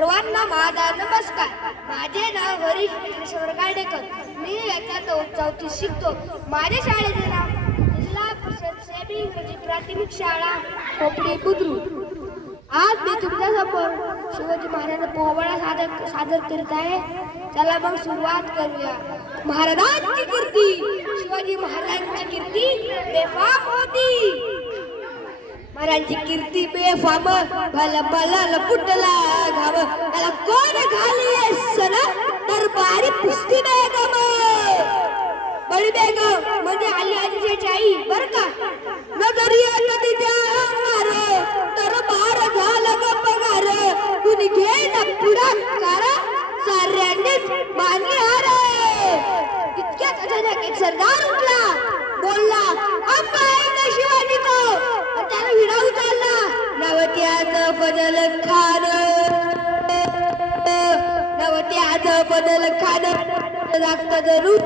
सर्वांना माझा नमस्कार. माझे नाव हरीश ज्ञानेश्वर गाडेकर. मी याच्यात चौथीत शिकतो. माझ्या शाळेचे नाव जिल्हा परिषद सेमी इंग्रजी प्राथमिक शाळा खोपडी बुद्रुक. आज मी तुमच्यासमोर शिवाजी महाराजांचा पोवाडा सादर करीत आहे. चला मग सुरुवात करूया. महाराजांची कीर्ती, शिवाजी महाराजांची कीर्ती बेफाम होती. महाराजांची कीर्ती बेफाम भला भला फुटला घाव त्याला कोण घाली सन दरबारी पुस्ती बेगम. बडी बेगम म्हणजे आली आजीची आई बर का. नगरिया नदीच्या अंगार दरबार झाला ग पगार. कुणी घे पुढाकार साऱ्यांनीच मानली हार. इतक्यात अचानक एक सरदार उठला, बोलला अंबा आहे शिवाजी तो. त्याला विडा उचलला. नवत्याचं बदल खान, नवत्याचं बदल खान लागतं जरूर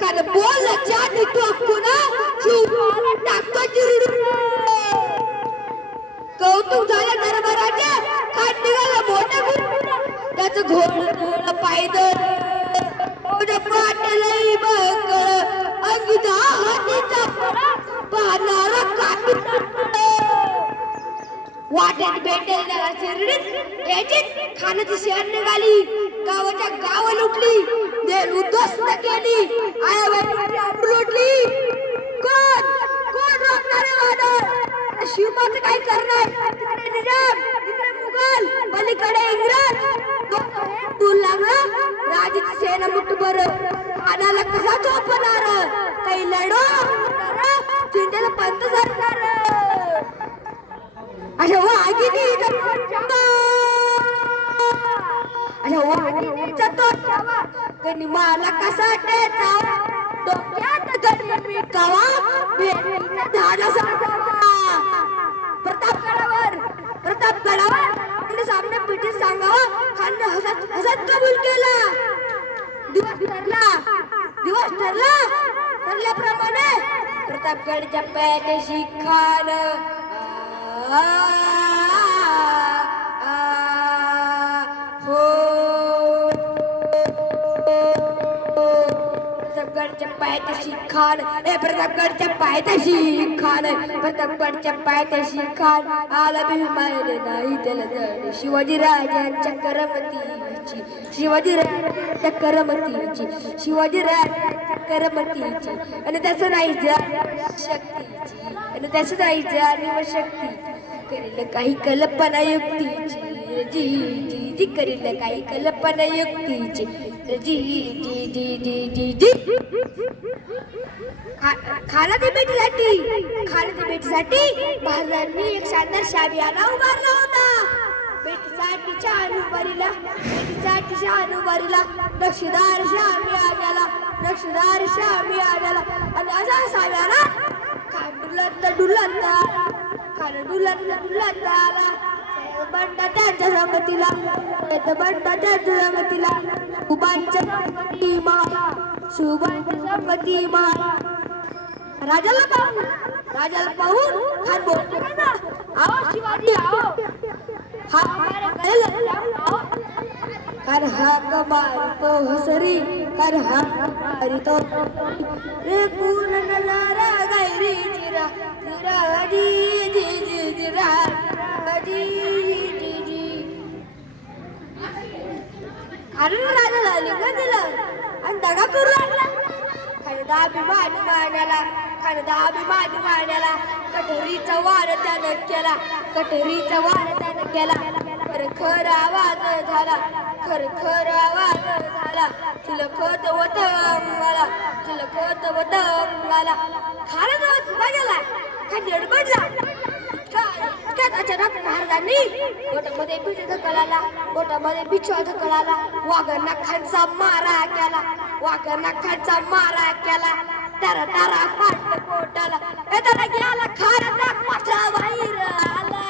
खान. बोलला छाती ठोकून शिवबाला टाकतो चिरडून. कौतुक झालं दरबाराचे. खान निघाला मोठं गुण. त्याचं घोड पायदळ पाटलई बकळ अंगिता हातीचा पाहणारा कापी वाटेत भेटेल त्याला शिर्डीत याचीच खानाची शहर निघाली. गावाच्या गाव लुटली, देर उद्ध्वस्त केली, आयाबाईची आबरू लुटली. कोण कोण रोखणारे वादळ? शिवबाचं काय करणार? तिकडे निजाम, तिकडे मुघल, पलीकडे इंग्रज. तू लागला राजाची सेना मुठभर. खानाला कसा झोपणार? काही लढो चिंतेला पंत सरकार. अशा वाघिणीचा तो छावा कधी मला कसा टेचावा. डोक्यात गडी कवा भेटीचा झाडा साजावा. प्रतापगडावर सामने पिठीत सांगावा. खानने हसत हसत कबूल केला. दिवस ठरल्याप्रमाणे प्रतापगडच्या पायथ्याशी खान प्रतापगडच्या पायथ्याशी खान प्रतापगडच्या पायथ्याशी खान प्रतापगडच्या पायथ्याशी खान आला भीमाने नाही त्याला जड. शिवाजीराजांच्या करमतीची, शिवाजीराजांच्या करमतीची, शिवाजीराजांच्या करमतीची आणि त्याचं नाही शक्तीची, आणि त्याचं नाही जाणीव शक्ती. करील काही कल्पना युक्तीची जी जी जी करील काही कल्पना युक्तीची जी जी जी जी जी जी. खानाच्या भेटीसाठी महाराजांनी एक शानदार शामियाना उभारला होता. भेटीसाठीच्या अनुवारीला नक्षीदार शामी आल्याला आणि असा शामियाना खान डुलत आला. बंडा त्यांच्या संगतीला शुभांच्या संगती राजाला पाहून खान बोलतो ना, आओ शिवाजी आओ. कर हाक मारतो हसरी, कर हाक मारतो रे पूर्ण नजारा गैरी जिरा जिरा जी जी जी जिरा जी जी जी. खानून राजाला लिंगण दिलं आणि दगा करू लागला. खानदा अभिमानी मांडला कटोरीचा वार त्यानं केला. खर आवाज झाला, खर आवाज झाला. चिलखत वत अंगाला. खानाचा बघायला खान गडबडला. इतक्यात अचानक महाराजांनी बोटामध्ये बिछवा धकलाला. वाघांना खानचा मारा केला. तारा फाटलं पोटाला. त्याला गेला खानाचा पाठा बाहेर आला.